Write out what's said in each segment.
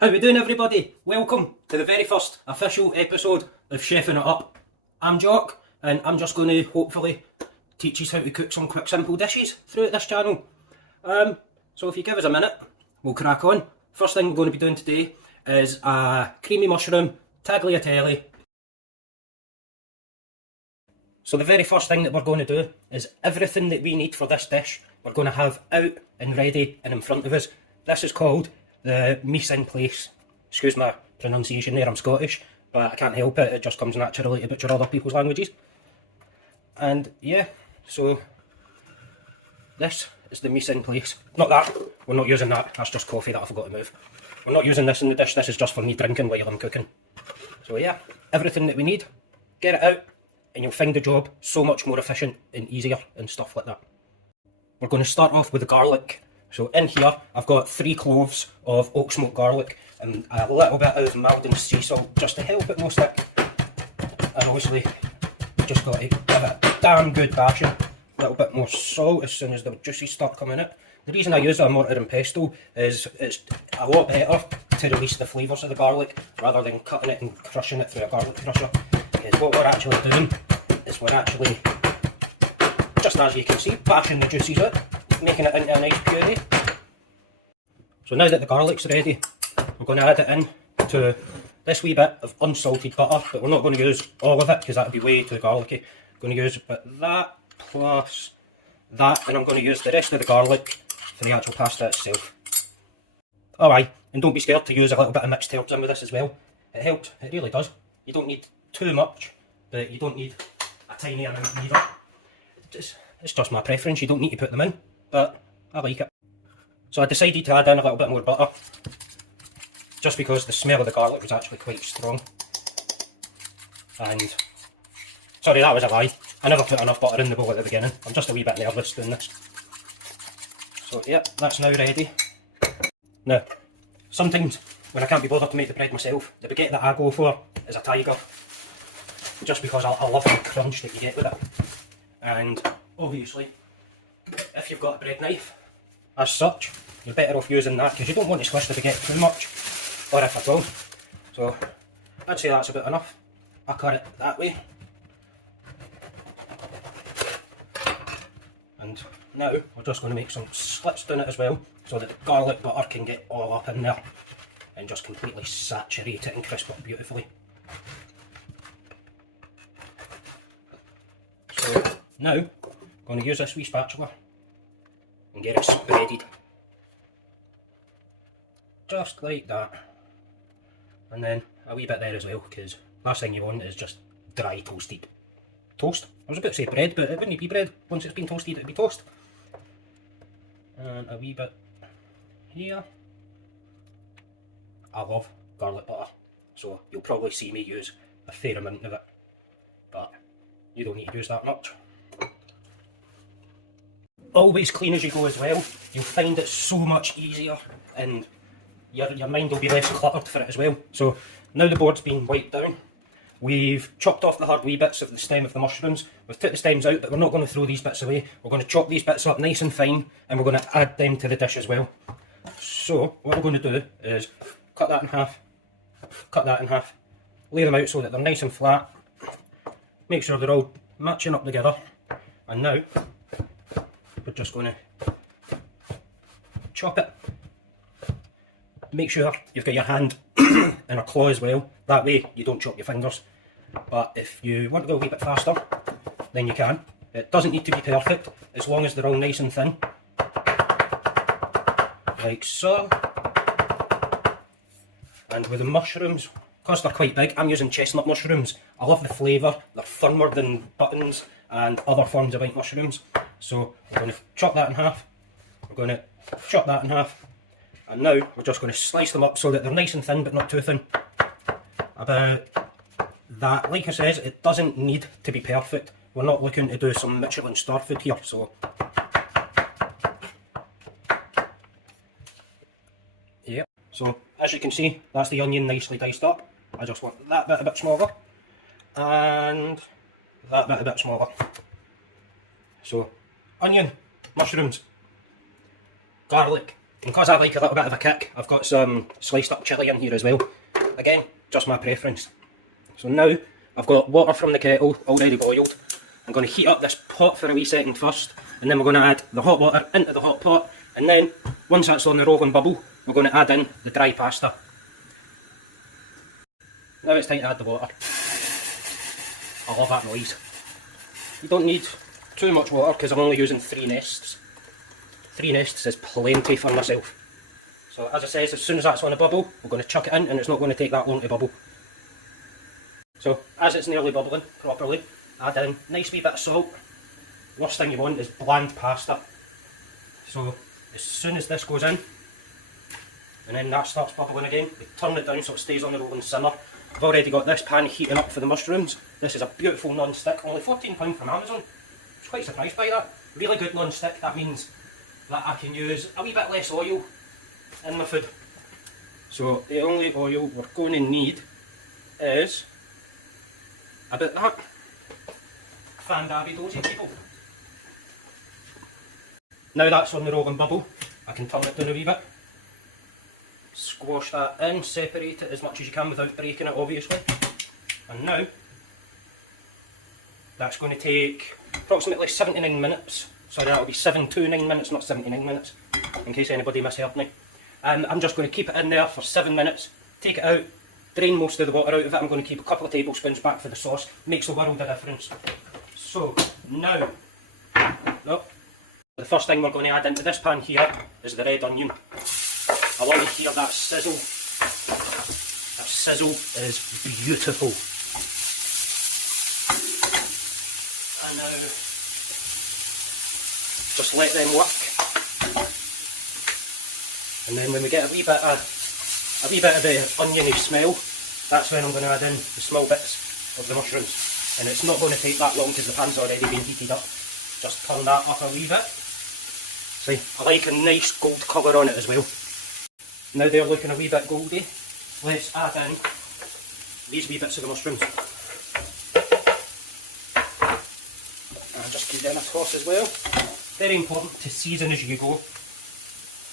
How we doing, everybody? Welcome to the very first official episode of Chefing It Up. I'm Jock, and I'm just going to hopefully teach you how to cook some quick simple dishes throughout this channel. So if you give us a minute, we'll crack on. First thing we're going to be doing today is a creamy mushroom tagliatelle. So the very first thing that we're going to do is everything that we need for this dish we're going to have out and ready and in front of us. This is called the mise en place. Excuse my pronunciation there, I'm Scottish, but I can't help it, it just comes naturally to butcher other people's languages. And yeah, so this is the mise en place. Not that, we're not using that, that's just coffee that I forgot to move. We're not using this in the dish, this is just for me drinking while I'm cooking. So yeah, everything that we need, get it out, and you'll find the job so much more efficient and easier and stuff like that. We're going to start off with the garlic. So in here I've got 3 cloves of oak smoked garlic and a little bit of Maldon sea salt just to help it no stick. And obviously just got to give it a damn good bashing. A little bit more salt as soon as the juices start coming out. The reason I use a mortar and pestle is it's a lot better to release the flavours of the garlic rather than cutting it and crushing it through a garlic crusher. Because what we're actually doing is we're actually, just as you can see, bashing the juices out, making it into a nice puree. So now that the garlic's ready, we're going to add it in to this wee bit of unsalted butter, but we're not going to use all of it because that would be way too garlicky. I'm going to use about that plus that, and I'm going to use the rest of the garlic for the actual pasta itself. Alright, and don't be scared to use a little bit of mixed herbs in with this as well. It helps, it really does. You don't need too much, but you don't need a tiny amount either. It's just my preference, you don't need to put them in, but I like it. So I decided to add in a little bit more butter, just because the smell of the garlic was actually quite strong. And, sorry, that was a lie. I never put enough butter in the bowl at the beginning. I'm just a wee bit nervous doing this. So yeah, that's now ready. Now, sometimes when I can't be bothered to make the bread myself, the baguette that I go for is a Tiger. Just because I love the crunch that you get with it. And obviously, if you've got a bread knife, as such, you're better off using that because you don't want to squish the baguette too much, or if at all. So, I'd say that's about enough. I cut it that way. And now, we're just going to make some slits down it as well, so that the garlic butter can get all up in there and just completely saturate it and crisp it beautifully. So, now, I'm going to use this wee spatula and get it spreaded. Just like that. And then a wee bit there as well, because last thing you want is just dry toasted toast. I was about to say bread, but it wouldn't be bread. Once it's been toasted, it'd be toast. And a wee bit here. I love garlic butter, so you'll probably see me use a fair amount of it, but you don't need to use that much. Always clean as you go as well. You'll find it so much easier and your mind will be less cluttered for it as well. So now the board's been wiped down, we've chopped off the hard wee bits of the stem of the mushrooms. We've took the stems out, but we're not going to throw these bits away. We're going to chop these bits up nice and fine and we're going to add them to the dish as well. So what we're going to do is cut that in half, lay them out so that they're nice and flat, make sure they're all matching up together, and now we're just going to chop it. Make sure you've got your hand and a claw as well, that way you don't chop your fingers. But if you want to go a wee bit faster, then you can. It doesn't need to be perfect, as long as they're all nice and thin. Like so. And with the mushrooms, because they're quite big, I'm using chestnut mushrooms. I love the flavour, they're firmer than buttons and other forms of white mushrooms. So we're going to chop that in half, we're going to chop that in half, and now we're just going to slice them up so that they're nice and thin but not too thin. About that. Like I said, it doesn't need to be perfect. We're not looking to do some Michelin star food here, so yeah. So as you can see, that's the onion nicely diced up. I just want that bit a bit smaller and that bit a bit smaller. So onion, mushrooms, garlic, And because I like a little bit of a kick, I've got some sliced up chilli in here as well. Again, just my preference. So now I've got water from the kettle already boiled. I'm going to heat up this pot for a wee second first, and then we're going to add the hot water into the hot pot, and then once that's on the rolling bubble, we're going to add in the dry pasta. Now it's time to add the water. I love that noise. You don't need too much water because I'm only using 3 nests. 3 nests is plenty for myself. So as I say, as soon as that's on a bubble, we're going to chuck it in, and it's not going to take that long to bubble. So as it's nearly bubbling properly, add in a nice wee bit of salt. Worst thing you want is bland pasta. So as soon as this goes in, and then that starts bubbling again, we turn it down so it stays on the rolling simmer. I've already got this pan heating up for the mushrooms. This is a beautiful non-stick, only £14 from Amazon. I was quite surprised by that. Really good non-stick. That means that I can use a wee bit less oil in my food. So the only oil we're going to need is about that. Fandabidosi, people. Now that's on the rolling bubble, I can turn it down a wee bit. Squash that in, separate it as much as you can without breaking it, obviously. And now that's going to take approximately 79 minutes. Sorry, that'll be 729 minutes, not 79 minutes, in case anybody misheard me. I'm just going to keep it in there for 7 minutes, take it out, drain most of the water out of it. I'm going to keep a couple of tablespoons back for the sauce. Makes a world of difference. So now, the first thing we're going to add into this pan here is the red onion. I want to hear that sizzle. That sizzle is beautiful. And now, just let them work. And then when we get a wee bit of the oniony smell, that's when I'm going to add in the small bits of the mushrooms. And it's not going to take that long because the pan's already been heated up. Just turn that up a wee bit. See, I like a nice gold colour on it as well. Now they're looking a wee bit goldy, let's add in these wee bits of the mushrooms. And just give them a toss as well. Very important to season as you go.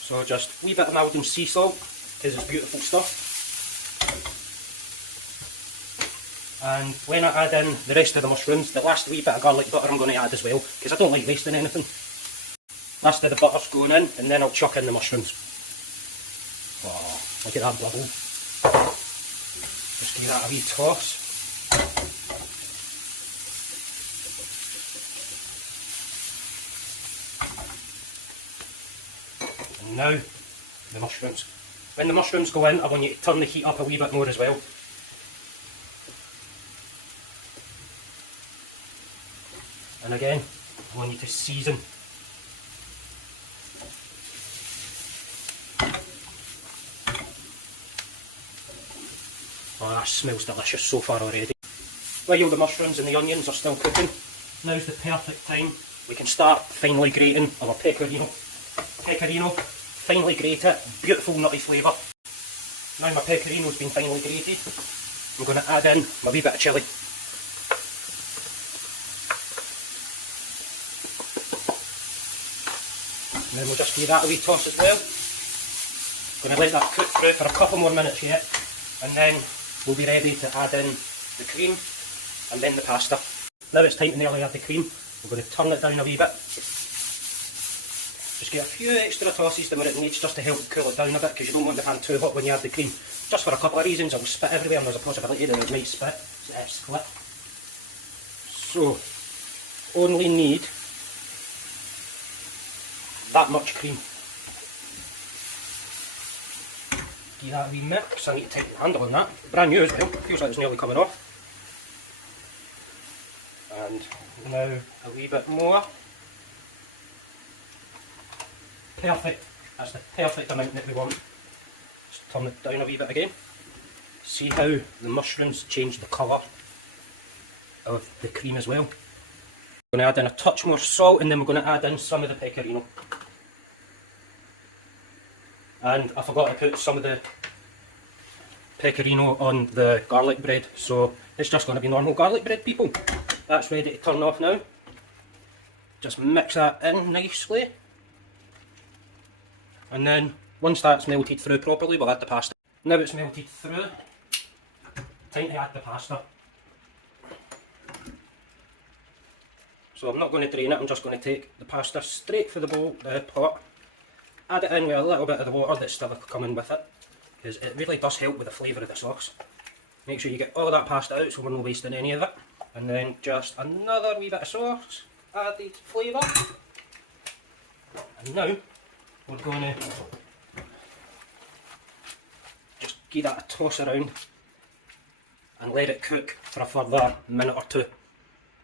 So just a wee bit of mild and sea salt, because it's beautiful stuff. And when I add in the rest of the mushrooms, the last wee bit of garlic butter I'm going to add as well, because I don't like wasting anything. Last of the butter's going in, and then I'll chuck in the mushrooms. Oh, look at that bubble. Just give that a wee toss. And now, the mushrooms. When the mushrooms go in, I want you to turn the heat up a wee bit more as well. And again, I want you to season. Oh, that smells delicious so far already. While the mushrooms and the onions are still cooking, now's the perfect time. We can start finely grating our pecorino. Pecorino, finely grate it, beautiful nutty flavour. Now my pecorino's been finely grated, I'm going to add in my wee bit of chilli. And then we'll just give that a wee toss as well. Going to let that cook through for a couple more minutes yet, and then we'll be ready to add in the cream and then the pasta. Now it's time to nearly add the cream. We're going to turn it down a wee bit. Just get a few extra tosses than what it needs just to help cool it down a bit, because you don't want the pan too hot when you add the cream. Just for a couple of reasons. It'll spit everywhere and there's a possibility that it might split. Split. So, only need that much cream. Give that a wee mix. I need to tighten the handle on that. Brand new as well. Feels like it's nearly coming off. And now a wee bit more. Perfect. That's the perfect amount that we want. Just turn it down a wee bit again. See how the mushrooms change the colour of the cream as well. We're going to add in a touch more salt, and then we're going to add in some of the pecorino. And I forgot to put some of the pecorino on the garlic bread, so it's just going to be normal garlic bread, people. That's ready to turn off now. Just mix that in nicely. And then once that's melted through properly, we'll add the pasta. Now it's melted through, time to add the pasta. So I'm not going to drain it, I'm just going to take the pasta straight for the bowl, the pot, add it in with a little bit of the water that's still coming with it, because it really does help with the flavour of the sauce. Make sure you get all of that pasta out so we're not wasting any of it. And then just another wee bit of sauce, added flavour. And now we're going to just give that a toss around and let it cook for a further minute or two.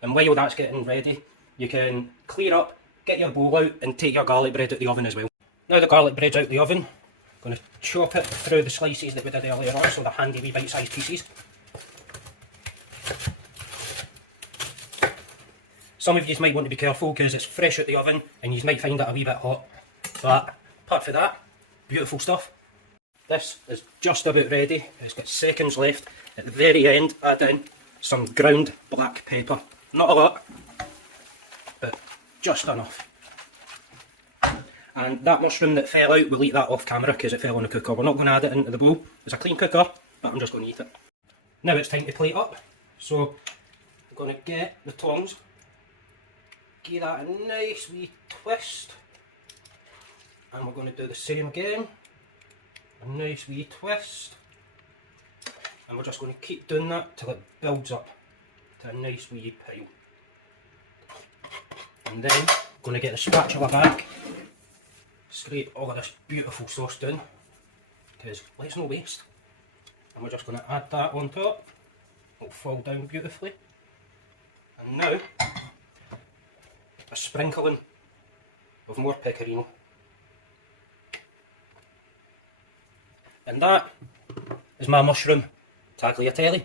And while that's getting ready, you can clear up, get your bowl out and take your garlic bread out the oven as well. Now the garlic bread's out the oven, I'm going to chop it through the slices that we did earlier on, so the handy wee bite-sized pieces. Some of you might want to be careful because it's fresh out the oven and you might find it a wee bit hot. But apart from that, beautiful stuff. This is just about ready. It's got seconds left. At the very end, add in some ground black pepper. Not a lot, but just enough. And that mushroom that fell out, we'll eat that off camera because it fell on the cooker. We're not going to add it into the bowl. It's a clean cooker, but I'm just going to eat it. Now it's time to plate up. So I'm going to get the tongs, give that a nice wee twist, and we're going to do the same again. A nice wee twist, and we're just going to keep doing that till it builds up to a nice wee pile. And then I'm going to get the spatula back, scrape all of this beautiful sauce down, because let's no waste. And we're just going to add that on top. It'll fall down beautifully. And now a sprinkling of more pecorino. And that is my mushroom tagliatelle.